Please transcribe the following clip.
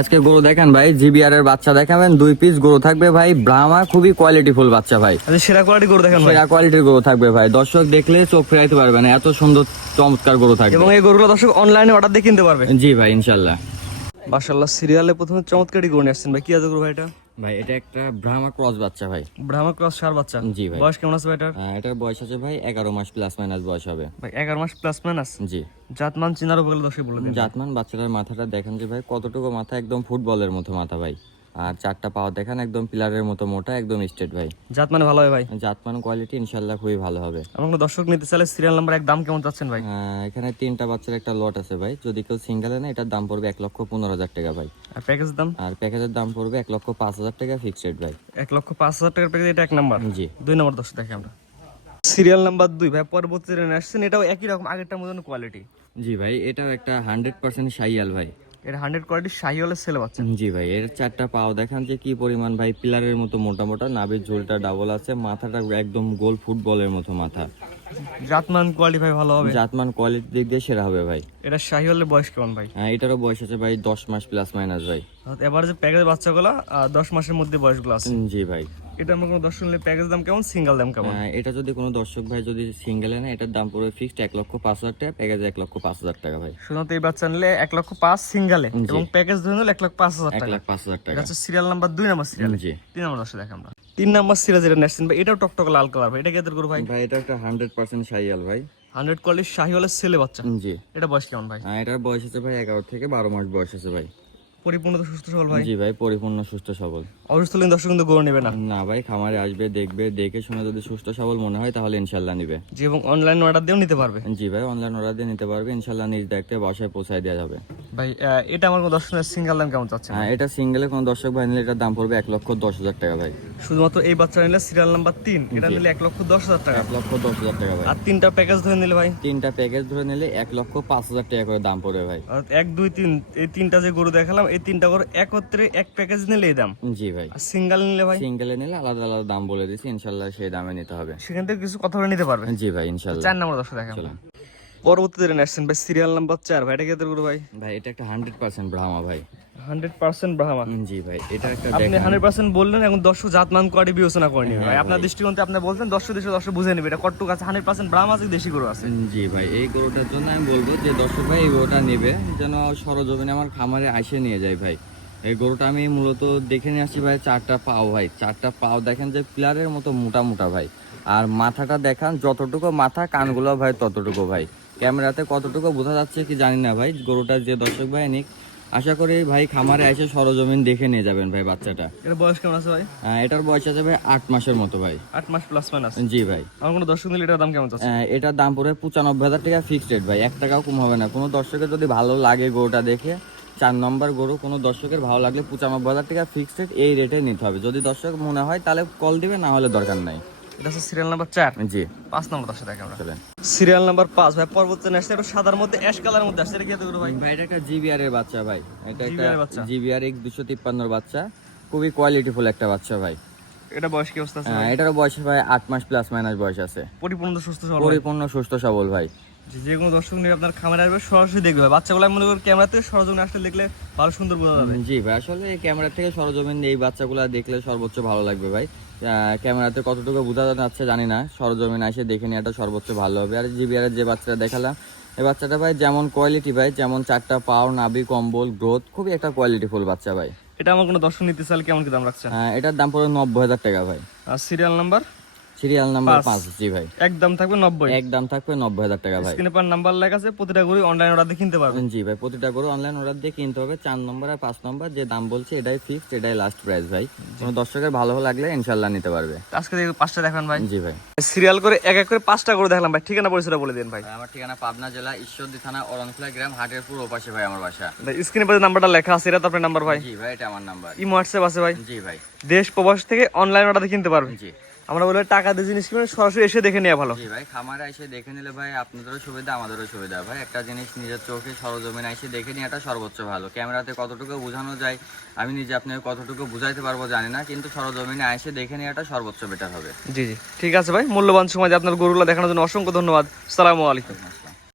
আজকে গরু দেখেন ভাই, জিবিআর এর বাচ্চা দেখাবেন, 2 পিস গরু থাকবে ভাই, ব্রাহ্মা, খুবই কোয়ালিটিফুল বাচ্চা ভাই। সেরা কোয়ালিটি গরু দেখেন ভাই, সেরা কোয়ালিটির গরু থাকবে ভাই, দর্শক দেখলে চোখ ফেরাইতে পারবে না, এত সুন্দর চমৎকার গরু থাকবে। এবং এই গরুগুলো দর্শক অনলাইনে অর্ডার দিয়ে কিনতে পারবে। জি ভাই, ইনশাল্লাহ। মাশাআল্লাহ, সিরিয়ালে প্রথমে চমৎকারই গরু নিয়ে আসছেন ভাই। কি আছে গরু ভাই এটা? ভাই এটা একটা ব্রাহ্মা ক্রস বাচ্চা ভাই। ব্রাহ্মা ক্রস সার বাচ্চা। জি ভাই। বয়স কেমন আছে ভাই এটার? এটার বয়স আছে ভাই 11 মাস প্লাস মাইনাস বয়স হবে ভাই 11 মাস প্লাস মাইনাস। জি। জাতমান চিনার উপরে দর্শক বলে দিন। জাতমান বাচ্চাটার মাথাটা দেখেন যে ভাই কতটুকু মাথা, একদম ফুটবলের মতো মাথা ভাই। আর 4টা পাও দেখেন একদম পিলারের মতো মোটা, একদম স্ট্রেট ভাই। জাতমান ভালো হয় ভাই? জাতমান কোয়ালিটি ইনশাল্লাহ খুবই ভালো হবে। এবং দর্শক নিতে চাইলে সিরিয়াল নাম্বার এক দাম কেমন চাচ্ছেন ভাই? এখানে 3টা বাচ্চার একটা লট আছে ভাই, যদি কেউ সিঙ্গেল না এটার দাম পড়বে 1,15,000 টাকা ভাই। আর প্যাকেজের দাম? আর প্যাকেজের দাম পড়বে 1,05,000 টাকা ফিক্সড রেট ভাই। 1,05,000 টাকার প্যাকেজ, এটা এক নাম্বার। জি। 2 নম্বর দর্শক দেখে আমরা সিরিয়াল নাম্বার 2 ভাই, পরবর্তীতে নিয়ে আসছেন, এটাও একই রকম আগেরটার মতন কোয়ালিটি। জি ভাই, এটাও একটা 100% শাইয়াল ভাই। এটা 100 কোয়ালিটি শাহিওয়ালের ছেলে বাচ্চা। জি ভাই, এর 4টা পাও দেখান যে কি পরিমাণ ভাই, পিলারের মতো মোটা মোটা, নাভির ঝোলটা ডাবল আছে, মাথাটা একদম গোল ফুটবলের মতো মাথা। জাতমান কোয়ালিটি ভাই ভালো হবে? জাতমান কোয়ালিটির দিক দিয়ে সেরা হবে ভাই। এটা শাহিওয়ালের বয়স কেমন ভাই? এটারও বয়স আছে ভাই 10 মাস প্লাস মাইনাস ভাই। এবার যে প্যাকেজ বাচ্চাগুলো 10 মাসের মধ্যে বয়সগুলো আছে। জি ভাই। এটা আমরা কোনো দর্শক নিলে প্যাকেজ দাম কেমন, সিঙ্গেল দাম কেমন? এটা যদি কোনো দর্শক ভাই যদি সিঙ্গেল নেয়, এটার দাম পড়বে ফিক্সড 1,05,000 টাকা, প্যাকেজ 1,05,000 টাকা ভাই। শুধুমাত্র এই বাচ্চা নিলে 1,05,000 সিঙ্গেলে, এবং প্যাকেজ ধরে নিলে 1,05,000 টাকা। 1,05,000 টাকা। এটা হচ্ছে সিরিয়াল নাম্বার 2 নম্বর সিরিয়াল। জি। 3 নম্বর দর্শক দেখে আমরা 3 নম্বর সিরিয়াল যেটা নেছেন ভাই, এটাও টকটক লাল কালার ভাই। এটা কি এদের গরু ভাই? ভাই এটা একটা 100% শাইয়াল ভাই। 100 কোয়ালিটি শাহিওয়ালের ছেলে বাচ্চা। জি। এটা বয়স কেমন ভাই? এটার বয়স আছে ভাই 11 থেকে 12 মাস বয়স আছে ভাই। পরিপূর্ণ তো সুস্থ সবল ভাই? জি ভাই, পরিপূর্ণ সুস্থ সবল। অসুস্থ হলে দর্শক কিন্তু গরু নেবে না। না ভাই, খামারে আসবে, দেখবে, দেখে শুনে যদি সুস্থ সবল মনে হয় তাহলে ইনশাল্লাহ নিবে। জি, এবং অনলাইন অর্ডার দিয়েও নিতে পারবে। জি ভাই, অনলাইন অর্ডার দিয়ে নিতে পারবে ইনশাল্লাহ, নিজ দায়িত্বে বাসায় পৌঁছায় দেওয়া যাবে ভাই এটা আমার কোনো দর্শকের সিঙ্গেল দাম কেমন চাচ্ছেন? এটা সিঙ্গেলে কোনো দর্শক ভাই নিলে এটার দাম পড়বে 1,10,000 টাকা ভাই। শুধুমাত্র এই বাচ্চা নিলে সিরিয়াল নাম্বার 3, এটা নিলে 1,10,000 টাকা। 1,10,000 টাকা ভাই। আর 3টা প্যাকেজ ধরে নিলে ভাই? 3টা প্যাকেজ ধরে নিলে 1,05,000 টাকা করে দাম পড়বে ভাই। 1 2 3 এই 3টা যে গরু দেখালাম, এই 3টা গরু একত্রে এক প্যাকেজ নিলে এই দাম। জি ভাই। আর সিঙ্গেল নিলে ভাই? সিঙ্গেলে নিলে আলাদা আলাদা দাম বলে দিছি, ইনশাল্লাহ সেই দামে নিতে হবে। সেখান থেকে কিছু কথা বলে নিতে পারবে। জি ভাই, ইনশাল্লাহ। 4 নম্বর দর্শক দেখেন। পরবর্তীতে নেছেন ভাই সিরিয়াল নাম্বার 4 ভাই, এটা কি এদের গরু ভাই? ভাই এটা একটা 100% ব্রাহ্মা ভাই। 100% ব্রাহ্মা। জি ভাই, এটা একটা আপনি 100% বললেন, এখন দর্শক জাতমান কোয়ালিটি বিবেচনা করে নিবে ভাই। আপনার দৃষ্টিকোণে আপনি বলছেন, দর্শক বুঝে নেবে এটা কতটুকু আছে। 100% ব্রাহ্মা আছে, দেশি গরু আছে। জি ভাই, এই গরুটার জন্য আমি বলবো যে দর্শক ভাই এই গরুটা নেবে যেন সরজমিনে আমার খামারে আইসে নিয়ে যায় ভাই। এই গরুটা আমি মূলত দেখে নিয়ে আসছি ভাই, 4টা পাও ভাই, 4টা পাও দেখেন যে পিলারের মতো মোটা মোটা ভাই। আর মাথাটা দেখান, যতটুকু মাথা, কানগুলো ভাই ততটুকু ভাই। ক্যামেরাতে কতটুকু বোঝা যাচ্ছে কি জানি না ভাই। গরুটা যে দর্শক ভাই নিক, আশা করি ভাই খামারে এসে সরজমিন দেখে নিয়ে যাবেন ভাই বাচ্চাটা। এর বয়স কেমন আছে ভাই? এটার বয়স আছে ভাই 8 মাসের মতো ভাই। 8 মাস প্লাস মাইনাস। জি ভাই। আমার কোনো দর্শক নিলে এটার দাম কেমন আছে? এটার দাম পড়বে 95,000 টাকা ফিক্সড রেট ভাই, 1 টাকাও কম হবে না। কোনো দর্শকের যদি ভালো লাগে গরুটা দেখে, 4 নম্বর গরু, কোনো দর্শকের ভালো লাগলে 95,000 টাকা ফিক্সড রেট, এই রেটে নিতে হবে। যদি দর্শক মনে হয় তাহলে কল দিবে, না হলে দরকার নাই। এটা হচ্ছে সিরিয়াল নাম্বার 4। জি। 5 নম্বর দর্শক দেখেন আমরা সিরিয়াল নাম্বার 5 ভাই, পরবর্তী নেক্সট এটা সাদার মধ্যে অ্যাশ কালারের মধ্যে আসছে। এটা কি এত গরু ভাই? ভাই এটা একটা জিবিআর এর বাচ্চা ভাই। এটা একটা GBR বাচ্চা। জিবিআর X253 এর বাচ্চা, খুবই কোয়ালিটিফুল একটা বাচ্চা ভাই। এটা বয়স কি অবস্থা আছে ভাই? এটার বয়স ভাই 8 মাস প্লাস মাইনাস বয়স আছে। পরিপূর্ণ সুস্থ সবল? পরিপূর্ণ সুস্থ সবল ভাই। যে কোনো দর্শক নিয়ে আপনার খামারে আসবে, সরাসরি দেখবে ভাই। বাচ্চাগুলো আমি মনে করি ক্যামেরাতে সরজমিনে আসলে দেখলে ভালো সুন্দর বোঝা যাবে। জি ভাই, আসলে ক্যামেরা থেকে সরজমিন এই বাচ্চাগুলো দেখলে সর্বোচ্চ ভালো লাগবে ভাই। ক্যামেরাতে কতটুকু বোঝা যাচ্ছে জানি না, সরজমিন এসে দেখে নেওয়াটা সর্বোচ্চ ভালো হবে। আর জিবিআর এর যে বাচ্চাটা দেখালাম, এই বাচ্চাটা ভাই যেমন কোয়ালিটি ভাই, যেমন 4টা পাও, নাভি, কম্বল, গ্রোথ, খুবই একটা কোয়ালিটিফুল বাচ্চা ভাই। এটা আমার কোনো দর্শক নিতে চাইলে কেমন কি দাম রাখছে? এটার দাম পড়বে 90,000 টাকা ভাই। আর সিরিয়াল নাম্বার? Serial number 5। জি ভাই। একদম থাকবে 90। একদম থাকবে 90,000 টাকা ভাই। স্ক্রিনে পার নাম্বার লেখা আছে, প্রতিটা গরু অনলাইন অর্ডার দিয়ে কিনতে পারবেন। জি ভাই, প্রতিটা গরু অনলাইন অর্ডার দিয়ে কিনতে হবে। 4 নম্বর আর 5 নম্বর যে দাম বলছে এটাই ফিক্সড, এটাই লাস্ট প্রাইস ভাই। কোনো দর্শকের ভালো লাগলে ইনশাআল্লাহ নিতে পারবে। আজকে 5টা দেখান ভাই। জি ভাই। সিরিয়াল করে এক এক করে 5টা করে দেখলাম ভাই। ঠিকানা পরিচয়টা বলে দিন ভাই। আমার ঠিকানা পাবনা জেলা ঈশ্বরদী থানা অরণখোলা গ্রাম, হাটের পুরো পাশে ভাই আমার বাসা। স্ক্রিনে পার নাম্বারটা লেখা আছে, এটা তো আপনার নাম্বার ভাই? জি ভাই, এটা আমার নাম্বার। ইমো হোয়াটসঅ্যাপ আছে ভাই? জি ভাই। দেশ প্রবাস থেকে অনলাইন অর্ডার দিয়ে কিনতে পারবেন। জি। আমরা বলে টাকা দিয়ে জিনিস কিনবেন, সরাসরি এসে দেখে নেওয়া ভালো। জি ভাই, খামারে এসে দেখে নিলে ভাই আপনাদেরও সুবিধা, আমাদেরও সুবিধা ভাই। একটা জিনিস নিজের চোখে সরজমিনে এসে দেখে নেওয়াটা সর্বোচ্চ ভালো। ক্যামেরাতে কতটুকু বোঝানো যায় আমি নিজে আপনাকে কতটুকু বুঝাইতে পারবো জানি না, কিন্তু সরজমিনে এসে দেখে নেওয়াটা সর্বোচ্চ বেটার হবে। জি জি, ঠিক আছে ভাই। মূল্যবান সময় আপনার গরুগুলো দেখানোর জন্য অসংখ্য ধন্যবাদ। আসসালামু আলাইকুম।